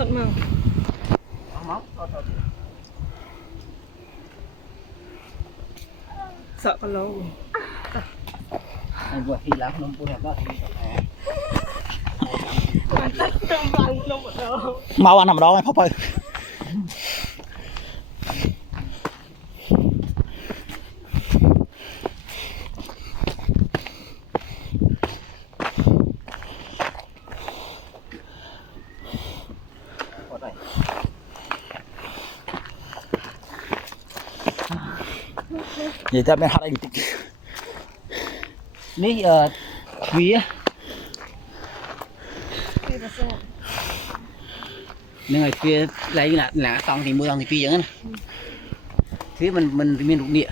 ថត់មកអស់មកថត់ថត់សក់កឡូអញវត្តទីឡើងខ្ញុំពុះអត់ខ្ញុំទៅណាមកអានម្ដងឯងផុសទៅ Yeter ben hara gittik. Ne ya? Kuyu. Nên là kia lấy là là xong thì mua xong thì kia vậy nè. Thế mình mình thì mình đụng địa.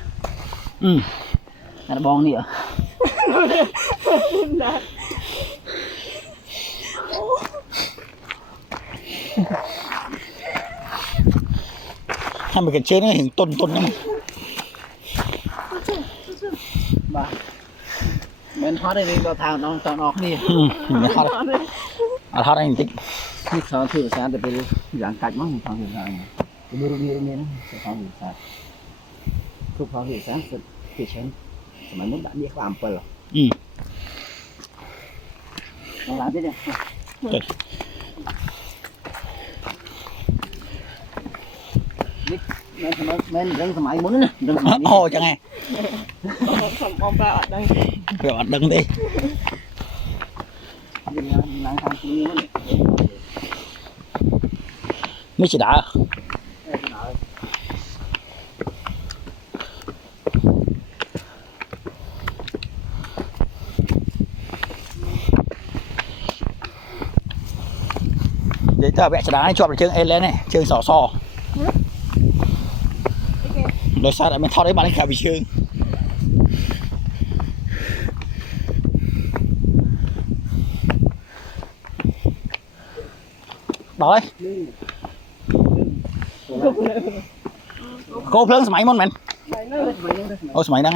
Ừ. Là bong địa. Hai mình cái chơi nó hình tôn tôn này. บ่เหมือนฮอตได้วิ่งต่อทางน้องตอนออกนี่เหมือนฮอตเอาฮอตได้จริงนี่สอนสื่อสารแต่เป็นหลังกัดมั้งฟังสื่อสารไม่รู้นี่นี่นะฟังสื่อสารคือฟังสื่อสารคือฉันสมัยนู้น đã biết làm phần rồi ừ làm thế này Nick. មែនសម័យមែនរឿងសម័យមុនណារឿងសម័យអូចឹងហ៎ខ្ញុំបងប្រាប់អត់ដឹងប្រាប់អត់ដឹងទេយើងឡើងខាងទីនេះមិនស្ដារនិយាយទៅវគ្គស្ដារនេះជាប់នឹងជើងអេលហ្នឹងជើងសស ដោយសារតែមានថតអីបាននេះក្រៅពីជើងដល់ហើយកោភ្លើងសម័យមុនមែន Đấy nữa សម័យនោះសម័យ អូសម័យហ្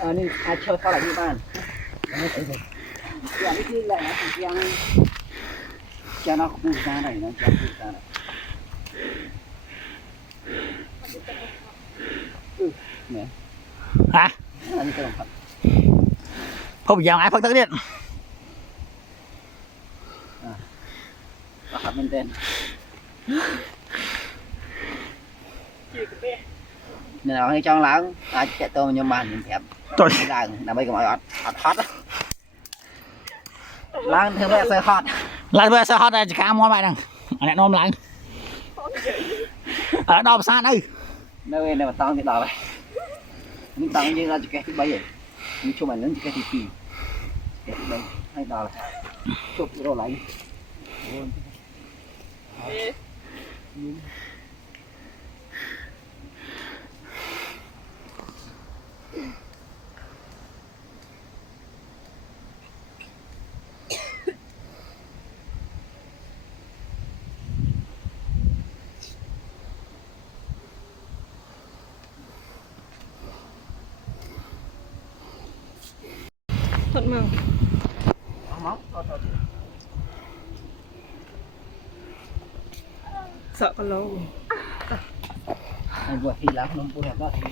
อันนี้อาเชียวเท่าไหร่ที่บ้านอย่างนี้ที่แหล่งรนะยังจะนักพูดจาไหนนะจะพูดานอ่ยฮะอันนี้ก็ลบพบยาวไอ้พักตักเด็ยบ้าขับเป็นเต้นจีกเป้ អាយផឹកទឹកទៀត nó thật bên tên nên là cái trong láng ai chạy tôi nhưng mà nhìn thẹp ចុយឡើងដើម្បីកុំឲ្យអត់អត់ហត់ឡើងធ្វើឲ្យអត់សូវហត់ឡើងធ្វើឲ្យសោះហត់តែចកាមមកបែបហ្នឹងអាអ្នកនាំឡើងអើដល់ផ្សារទៅនៅឯនៅបន្តទៀតដល់ហើយនេះតង់យើងដល់ចកេះទី3ហើយនេះជុំអានឹងចកេះទី2ចកេះទី3ហើយដល់ហើយជប់រកឡើងអូន ថត់មកអស់មកអត់ថត់សក់កឡូអើបើហ៊ីឡាខ្ញុំពុះអត់ទៅ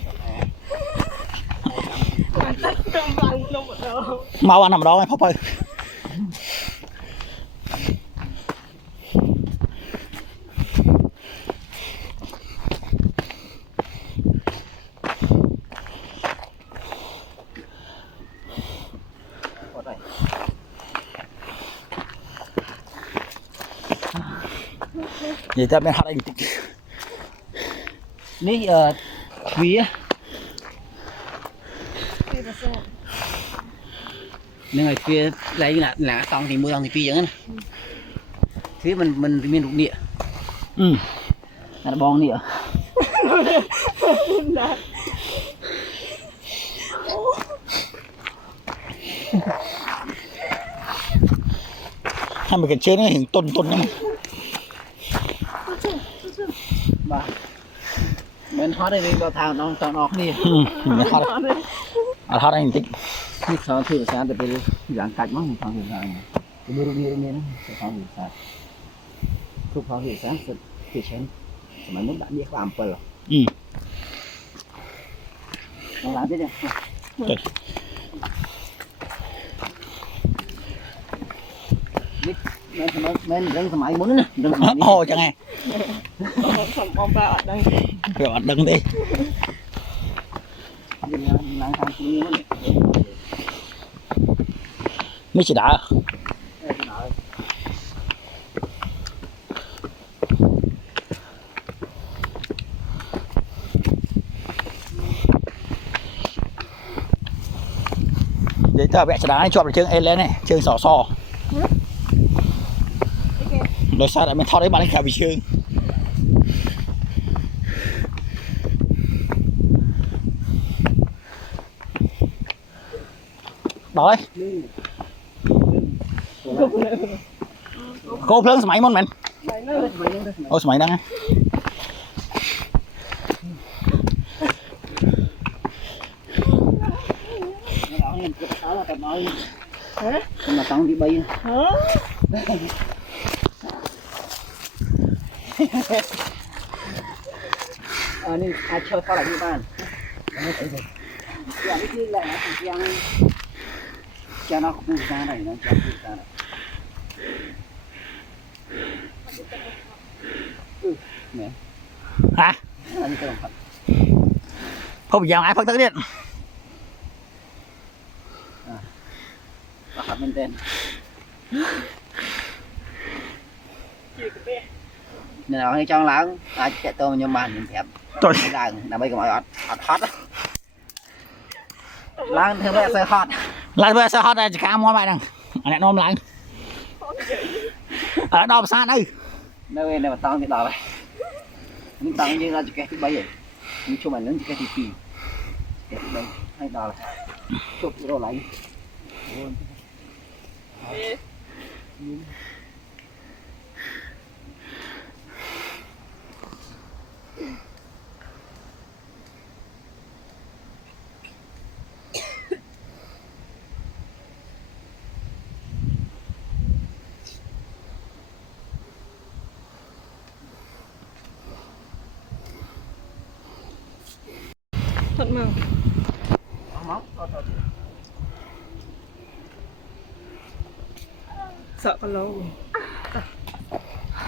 មកអានម្ដងឯងផុសទៅ Yeter ben hara gittik. Ne ya? Kuyu. Nên là kia lấy là là xong thì mua xong thì kia vậy nè. Thế mình mình mình rụng địa. Ừ. Là bong địa. Hai mươi cái chết nó hình tôn tôn này. บ่เหมือนฮอตอันนี้ก็ทางน้องตอนออกนี่ฮอตอาทอดองนนี้ติ๊กที่สองที่อาจจะเป็อย่างกัดมั้งทางอื่นทางจะไม่รู้เรื่องนี้นะทางอื่นทางทุกทางอื่นทางสุดที่ฉันสมัยนู้นแบบนี้ก็อัมเปิลอืมลองลับดิเนี่ย មែនរឹងសម័យមុនណារឹងសម័យអូចឹងហ៎ខ្ញុំបងប្រាប់អត់ដឹងប្រាប់អត់ដឹងទេឡើងខាងជើងមុននេះជាដើរនិយាយទៅវគ្គស្ដារនេះជាប់ជើងអេលែនទេជើងសស ដោយសារតែមិនថតអីបានក្រៅពីជើងដល់ហើយគោភ្លើងសម័យមុនមែនអូសម័យហ្នឹងហ៎ខ្ញុំមកតង់ទី3ហ៎ อันนี้อาเชียวเท่าไหร่ที่บ้านอย่างที่แหละยังจะนอกบูชาไหนนะจะบูชาไหนเนี่ฮะอับพ่อยาวไอ้พักตั้เด็ดอ่าครับมันเด่น អ្នកនរចង់ឡើងអាចតាក់ទងខ្ញុំបានខ្ញុំប្រាប់ទុយឡើងដើម្បីកុំឲ្យអត់អត់ហត់ឡើងធ្វើមិនអត់សូវហត់ឡើងធ្វើអត់សូវហត់តែចកាមមបែបហ្នឹងអ្នកនាំឡើងអើដល់ប្រាសាទទៅនៅឯនៅបតង់ទៀតដល់ហើយនេះតង់យើងដល់ចកេះទី3ហើយខ្ញុំជុំអានឹងចកេះទី2ចកេះទី3ហើយដល់ហើយជប់រកឡើងអូន ថតមកអស់មកអត់ថតសក់កឡូ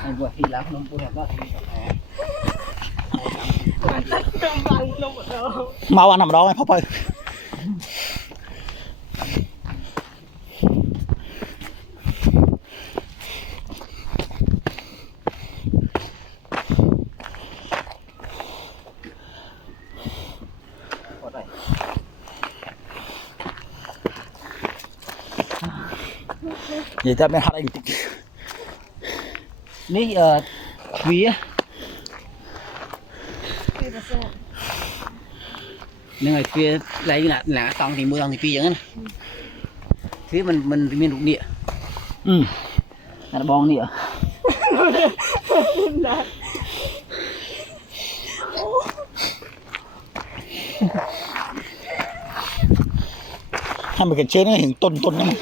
អញវ៉ាហ៊ីឡាក្នុងពុះបាទមកអានម្ដងឯងផុសទៅ Yeter ben hara gittik. Ne ya? Kuyu. Nên ngày kia lấy là là tông thì mua tông thì kia vậy nè. Thế mình mình mình đụng địa. Ừ. Là bong địa. Hai mươi cái chết nó hình tôn tôn này.